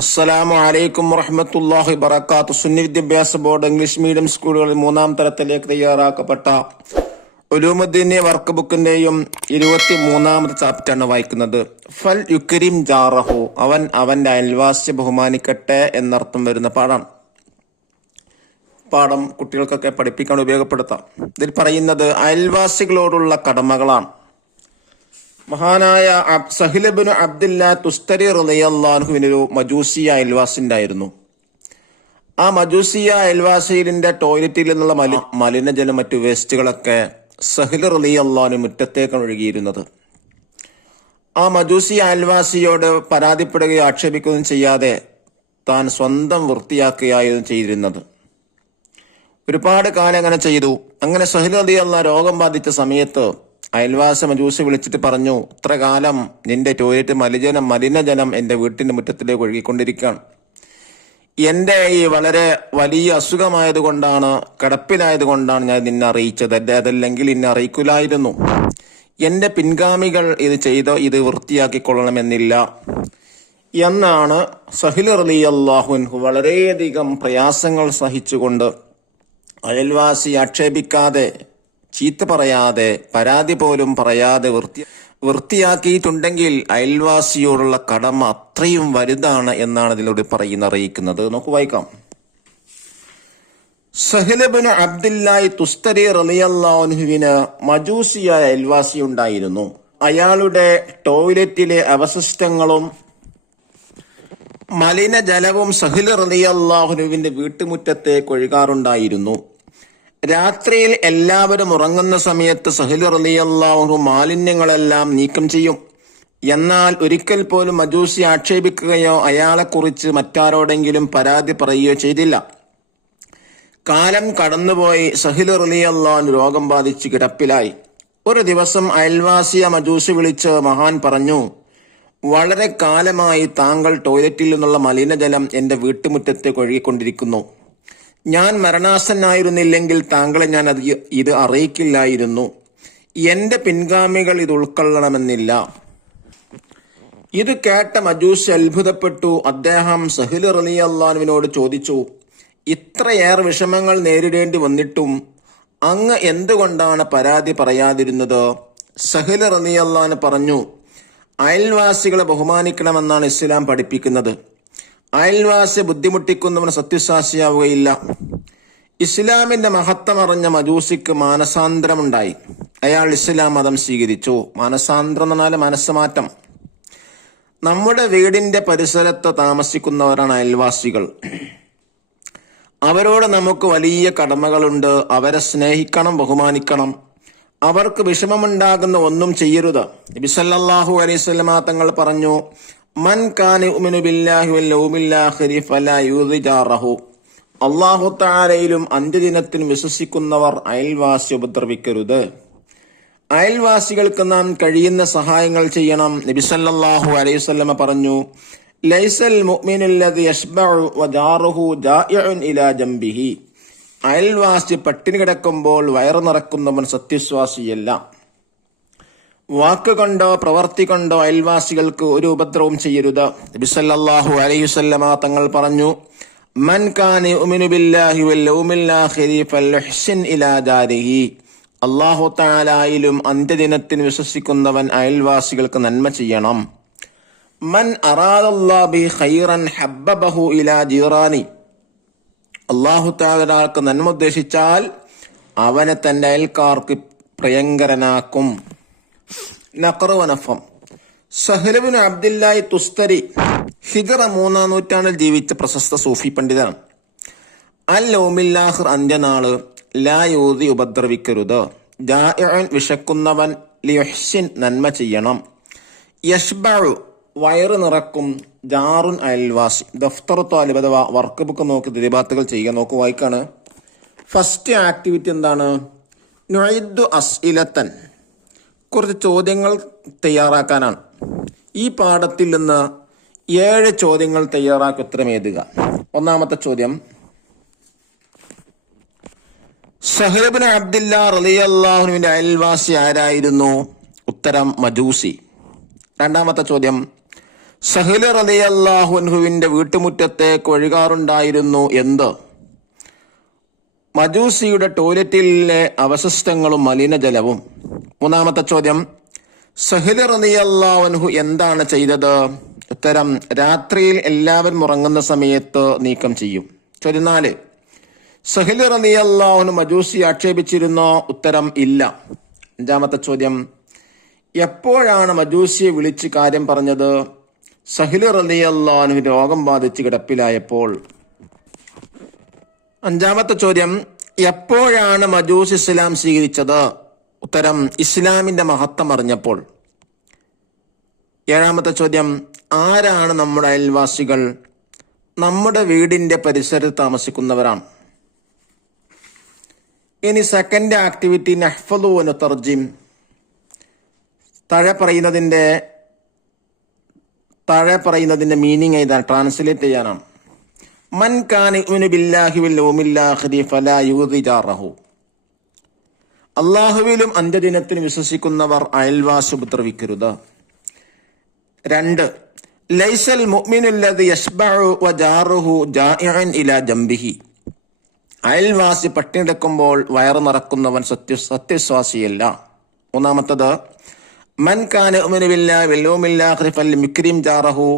അസ്സലാമു അലൈക്കും വറഹ്മത്തുള്ളാഹി വബറകാതുഹു. സുന്നി വിദ്യാഭ്യാസ ബോർഡ് ഇംഗ്ലീഷ് മീഡിയം സ്കൂളുകളിൽ 3-ാം തരത്തിലേക്ക് തയ്യാറാക്കപ്പെട്ട ഉലൂമുദ്ദീൻ വർക്ക് ബുക്കിന്റെയും 23-ാമത്തെ ചാപ്റ്ററാണ് വായിക്കുന്നത്. ഫൽ യുക്രിം ജാറഹു, അവൻ അവന്റെ അയൽവാസിയെ ബഹുമാനിക്കട്ടെ എന്നർത്ഥം വരുന്ന പാഠം കുട്ടികൾക്കൊക്കെ പഠിപ്പിക്കാൻ ഉപയോഗപ്പെടുത്താം. ഇതിൽ പറയുന്നത് അയൽവാസികളോടുള്ള കടമകളാണ്. മഹാനായ സഹിൽ ഇബ്നു അബ്ദില്ല തുസ്തരി റളിയല്ലാഹു അൻഹുവിന് ഒരു മജൂസിയ അയൽവാസി ഉണ്ടായിരുന്നു. ആ മജൂസിയ അയൽവാസിയുടെ ടോയ്ലറ്റിൽ നിന്നുള്ള മലിനജലം മറ്റു വേസ്റ്റുകളൊക്കെ സഹിൽ റളിയല്ലാഹു അൻഹു മുറ്റത്തേക്കാണ് ഒഴുകിയിരുന്നത്. ആ മജൂസിയ അയൽവാസിയോട് പരാതിപ്പെടുകയോ ആക്ഷേപിക്കുകയും ചെയ്യാതെ താൻ സ്വന്തം വൃത്തിയാക്കുകയായിരുന്നു ചെയ്തിരുന്നത്. ഒരുപാട് കാലം അങ്ങനെ ചെയ്തു. അങ്ങനെ സഹിൽ റളിയല്ലാഹു രോഗം ബാധിച്ച സമയത്ത് അയൽവാസി മജൂസി വിളിച്ചിട്ട് പറഞ്ഞു, ഇത്ര കാലം നിന്റെ ടോയ്ലറ്റ് മലിനജലം എന്റെ വീട്ടിന്റെ മുറ്റത്തിലേക്ക് ഒഴുകിക്കൊണ്ടിരിക്കുകയാണ്. എന്റെ ഈ വളരെ വലിയ അസുഖമായത് കൊണ്ടാണ്, കിടപ്പിലായത് കൊണ്ടാണ് ഞാൻ നിന്നെ അറിയിച്ചത്. അതല്ലെങ്കിൽ നിന്നെ അറിയിക്കില്ലായിരുന്നു. എന്റെ പിൻഗാമികൾ ഇത് വൃത്തിയാക്കിക്കൊള്ളണമെന്നില്ല എന്നാണ് സഹിൽ റളിയല്ലാഹു അൻഹു വളരെയധികം പ്രയാസങ്ങൾ സഹിച്ചുകൊണ്ട് അയൽവാസി ആക്ഷേപിക്കാതെ, ചീത്ത പറയാതെ, പരാതി പോലും പറയാതെ വൃത്തിയാക്കിയിട്ടുണ്ടെങ്കിൽ അയൽവാസിയോടുള്ള കടമ അത്രയും വലുതാണ് എന്നാണ് ഇതിലൂടെ അറിയിക്കുന്നത്. നമുക്ക് വായിക്കാം. സഹിൽ ഇബ്നു അബ്ദില്ലാഹി തുസ്തരി റളിയല്ലാഹു അൻഹുവിന് മജൂസിയായ അയൽവാസി ഉണ്ടായിരുന്നു. അയാളുടെ ടോയ്ലറ്റിലെ അവശിഷ്ടങ്ങളും മലിനജലവും സഹിൽ റളിയല്ലാഹു അൻഹുവിന്റെ വീട്ടുമുറ്റത്തേക്ക് ഒഴുകാറുണ്ടായിരുന്നു. രാത്രിയിൽ എല്ലാവരും ഉറങ്ങുന്ന സമയത്ത് സഹിൽ റളിയല്ലാഹു അൻഹു മാലിന്യങ്ങളെല്ലാം നീക്കം ചെയ്യും. എന്നാൽ ഒരിക്കൽ പോലും മജൂസി ആക്ഷേപിക്കുകയോ അയാളെക്കുറിച്ച് മറ്റാരോടെങ്കിലും പരാതി പറയുകയോ ചെയ്തില്ല. കാലം കടന്നുപോയി. സഹിൽ റളിയല്ലാഹു അൻഹു രോഗം ബാധിച്ച് കിടപ്പിലായി. ഒരു ദിവസം അയൽവാസിയ മജൂസി വിളിച്ച് മഹാൻ പറഞ്ഞു, വളരെ കാലമായി താങ്കൾ ടോയ്ലറ്റിൽ നിന്നുള്ള മലിനജലം എന്റെ വീട്ടുമുറ്റത്തേക്ക് ഒഴുകിക്കൊണ്ടിരിക്കുന്നു. ഞാൻ മരണാസന്നായിരുന്നില്ലെങ്കിൽ താങ്കളെ ഞാൻ ഇത് അറിയിക്കില്ലായിരുന്നു. എന്റെ പിൻഗാമികൾ ഇത് ഉൾക്കൊള്ളണമെന്നില്ല. ഇത് കേട്ട മജൂസി അത്ഭുതപ്പെട്ടു. അദ്ദേഹം സഹിൽ റളിയല്ലാഹു അൻഹുവിനോട് ചോദിച്ചു, ഇത്രയേറെ വിഷമങ്ങൾ നേരിടേണ്ടി വന്നിട്ടും അങ്ങ് എന്തുകൊണ്ടാണ് പരാതി പറയാതിരുന്നത്? സഹിൽ റളിയല്ലാഹു അൻഹു പറഞ്ഞു, അയൽവാസികളെ ബഹുമാനിക്കണമെന്നാണ് ഇസ്ലാം പഠിപ്പിക്കുന്നത്. അയൽവാസി ബുദ്ധിമുട്ടിക്കുന്നവൻ സത്യസാക്ഷിയാവുകയില്ല. ഇസ്ലാമിന്റെ മഹത്വം അറിഞ്ഞ മജൂസിക്ക് മാനസാന്തരമുണ്ടായി. അയാൾ ഇസ്ലാം മതം സ്വീകരിച്ചു. മാനസാന്തരം എന്ന് പറഞ്ഞാൽ മനസ്സുമാറ്റം. നമ്മുടെ വീടിന്റെ പരിസരത്ത് താമസിക്കുന്നവരാണ് അയൽവാസികൾ. അവരോട് നമുക്ക് വലിയ കടമകളുണ്ട്. അവരെ സ്നേഹിക്കണം, ബഹുമാനിക്കണം. അവർക്ക് വിഷമമുണ്ടാകുന്ന ഒന്നും ചെയ്യരുത്. നബി സല്ലല്ലാഹു അലൈഹി വസല്ലം തങ്ങൾ പറഞ്ഞു, മൻ കാന യുമിനു ബില്ലാഹി വൽ യൗമിൽ ആഖിരി ഫലാ യുദി ജാറഹു. അല്ലാഹു തആലയിലും അന്ത്യദിനത്തിലും വിശ്വസിക്കുന്നവർ അയൽവാസി ഉപദ്രവിക്കരുത്. അയൽവാസികൾക്ക് നാം കഴിയുന്ന സഹായങ്ങൾ ചെയ്യണം. നബി സല്ലല്ലാഹു അലൈഹി വസല്ലം പറഞ്ഞു, ലൈസൽ മുഅ്മിനുല്ലദി യശ്ബഉ വജാറുഹു ജാഇഉൻ ഇലാ ജംബിഹി. അയൽവാസി പട്ടിണി കിടക്കുമ്പോൾ വയറു നിറക്കുന്നവൻ സത്യവിശ്വാസിയല്ല. വാക്കുകൊണ്ടോ പ്രവർത്തി കൊണ്ടോ അയൽവാസികൾക്ക് ഒരു ഉപദ്രവം ചെയ്യരുത്. നബി സല്ലല്ലാഹു അലൈഹി വസല്ലം തങ്ങൾ പറഞ്ഞു, മൻ കാന യുമിനു ബില്ലാഹി വൽ യൗമിൽ ആഖിരി ഫൽയുഹ്സിൻ ഇലാ ജാരിഹി. അല്ലാഹു തആലയിലും അന്ത്യദിനത്തിൽ വിശ്വസിക്കുന്നവൻ അയൽവാസികൾക്ക് നന്മ ചെയ്യണം. മൻ അറാദല്ലാഹു ബി ഖൈറൻ ഹബ്ബബഹു ഇലാ ജീറാനി. അല്ലാഹു തആലക്ക് നന്മ ഉദ്ദേശിച്ചാൽ അവനെ തന്റെ അയൽക്കാർക്ക് പ്രിയങ്കരനാക്കും. നഖറുവനഫം. സഹിൽ ഇബ്നു അബ്ദില്ലാഹി തുസ്തരി ഹിജ്റ 3-ാം നൂറ്റാണ്ടിൽ ജീവിച്ച പ്രശസ്ത സൂഫി പണ്ഡിതനാണ്. അൽ യൗമിൽ ആഖിർ, അന്ത്യനാള്. ലാ യൂദി, ഉപദ്രവിക്കരുത്. ജാഇഉൻ, വിശക്കുന്നവൻ. ലിയുഹ്സിൻ, നന്മ ചെയ്യണം. യശ്ബഉ, വയറ് നിറക്കും. ജാറുൻ, അയൽവാസി. ദഫ്തർ താലിബ് അഥവാ വർക്ക് ബുക്ക് നോക്കി ദിബാത്തുകൾ ചെയ്യുക. നോക്കൂ, വായിക്കാണ്. ഫസ്റ്റ് ആക്ടിവിറ്റി എന്താണ്? നുഇദ്ദു അസ്ഇലത്തൻ, കുറച്ച് ചോദ്യങ്ങൾ തയ്യാറാക്കാനാണ്. ഈ പാഠത്തിൽ നിന്ന് 7 ചോദ്യങ്ങൾ തയ്യാറാക്കി ഉത്തരം എഴുതുക. ഒന്നാമത്തെ ചോദ്യം, സഹിൽ ഇബ്നു അബ്ദില്ലാ റളിയല്ലാഹു അൻഹുവിന്റെ അയൽവാസി ആരായിരുന്നു? ഉത്തരം, മജൂസി. രണ്ടാമത്തെ ചോദ്യം, സഹ്ൽ റളിയല്ലാഹു അൻഹുവിന്റെ വീട്ടുമുറ്റത്തേക്ക് ഒഴുകാറുണ്ടായിരുന്നു എന്ത്? മജൂസിയുടെ ടോയ്ലറ്റിലെ അവശിഷ്ടങ്ങളും മലിനജലവും. മൂന്നാമത്തെ ചോദ്യം, സഹ്ൽ റളിയല്ലാഹു അൻഹു എന്താണ് ചെയ്തത്? ഉത്തരം, രാത്രിയിൽ എല്ലാവരും ഉറങ്ങുന്ന സമയത്ത് നീക്കം ചെയ്യും. ചോദ്യം 4, സഹ്ൽ റളിയല്ലാഹു അൻഹു മജൂസി ആക്ഷേപിച്ചിരുന്നോ? ഉത്തരം, ഇല്ല. അഞ്ചാമത്തെ ചോദ്യം, എപ്പോഴാണ് മജൂസിയെ വിളിച്ച് കാര്യം പറഞ്ഞത്? സഹ്ൽ റളിയല്ലാഹു അൻഹു രോഗം ബാധിച്ച് കിടപ്പിലായപ്പോൾ. അഞ്ചാമത്തെ ചോദ്യം, എപ്പോഴാണ് മജൂസ് ഇസ്ലാം സ്വീകരിച്ചത്? ഉത്തരം, ഇസ്ലാമിന്റെ മഹത്വം അറിഞ്ഞപ്പോൾ. ഏഴാമത്തെ ചോദ്യം, ആരാണ് നമ്മുടെ അയൽവാസികൾ? നമ്മുടെ വീടിന്റെ പരിസരത്ത് താമസിക്കുന്നവരാണ്. ഇനി സെക്കൻഡ് ആക്ടിവിറ്റി, നഹ്ഫദു വ തർജിം. താഴെ പറയുന്നതിന്റെ മീനിങ് എഴുതാൻ, ട്രാൻസ്ലേറ്റ് ചെയ്യാനാണ്. മൻ കാന യുമിനു ബില്ലാഹി വൽ യൗമിൽ ആഖിരി ഫലാ യുദി ജാറഹു. അല്ലാഹുവിലും അന്ത്യദിനത്തിന് വിശ്വസിക്കുന്നവർ അയൽവാസി ഉപദ്രവിക്കരുത്. 2, ലൈസൽ മുഅ്മിനുല്ലദി യശ്ബഉ വജാറുഹു ജാഇഉൻ ഇലാ ജംബിഹി. അയൽവാസി പട്ടിണിയെടുക്കുമ്പോൾ വയറ് നിറക്കുന്നവൻ സത്യവിശ്വാസിയല്ല. മൂന്നാമത്തത്, മൻ കാന യുമിനു ബില്ലാഹി വൽ യൗമിൽ ആഖിരി ഫൽയുക്രിം ജാറഹു.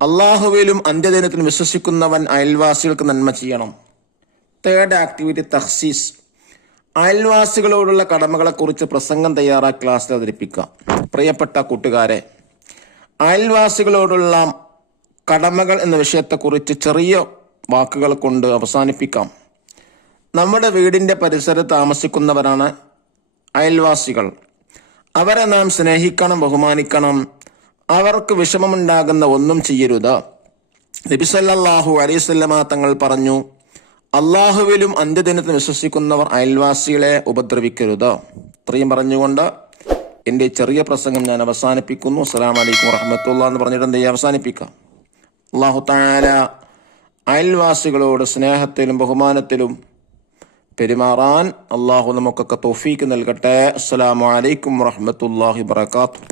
അല്ലാഹുവിലും അന്ത്യദിനത്തിന് വിശ്വസിക്കുന്നവൻ അയൽവാസികൾക്ക് നന്മ ചെയ്യണം. Third activity, തഖ്സീസ്. അയൽവാസികളോടുള്ള കടമകളെക്കുറിച്ച് പ്രസംഗം തയ്യാറാക്കി ക്ലാസ്സിൽ അവതരിപ്പിക്കുക. പ്രിയപ്പെട്ട കൂട്ടുകാരെ, അയൽവാസികളോടുള്ള കടമകൾ എന്ന വിഷയത്തെക്കുറിച്ച് ചെറിയ വാക്കുകൾ കൊണ്ട് അവസാനിപ്പിക്കാം. നമ്മുടെ വീടിന്റെ പരിസരത്ത് താമസിക്കുന്നവരാണ് അയൽവാസികൾ. അവരെ നാം സ്നേഹിക്കണം, ബഹുമാനിക്കണം. അവർക്ക് വിഷമമുണ്ടാകുന്ന ഒന്നും ചെയ്യരുത്. നബി സല്ലല്ലാഹു അലൈഹി വസല്ലമ തങ്ങൾ പറഞ്ഞു, അള്ളാഹുവിലും അന്ത്യദിനത്തിന് വിശ്വസിക്കുന്നവർ അയൽവാസികളെ ഉപദ്രവിക്കരുത്. ഇത്രയും പറഞ്ഞുകൊണ്ട് എൻ്റെ ചെറിയ പ്രസംഗം ഞാൻ അവസാനിപ്പിക്കുന്നു. അസ്സലാമു അലൈക്കും വറഹ്മത്തുള്ളാഹി എന്ന് പറഞ്ഞിട്ട് എന്ത് ചെയ്യാം, അവസാനിപ്പിക്കാം. അല്ലാഹു തആല അയൽവാസികളോട് സ്നേഹത്തിലും ബഹുമാനത്തിലും പെരുമാറാൻ അള്ളാഹു നമുക്കൊക്കെ തൗഫീക്ക് നൽകട്ടെ. അസ്സലാമു അലൈക്കും വറഹ്മത്തുള്ളാഹി വബറകാതുഹു.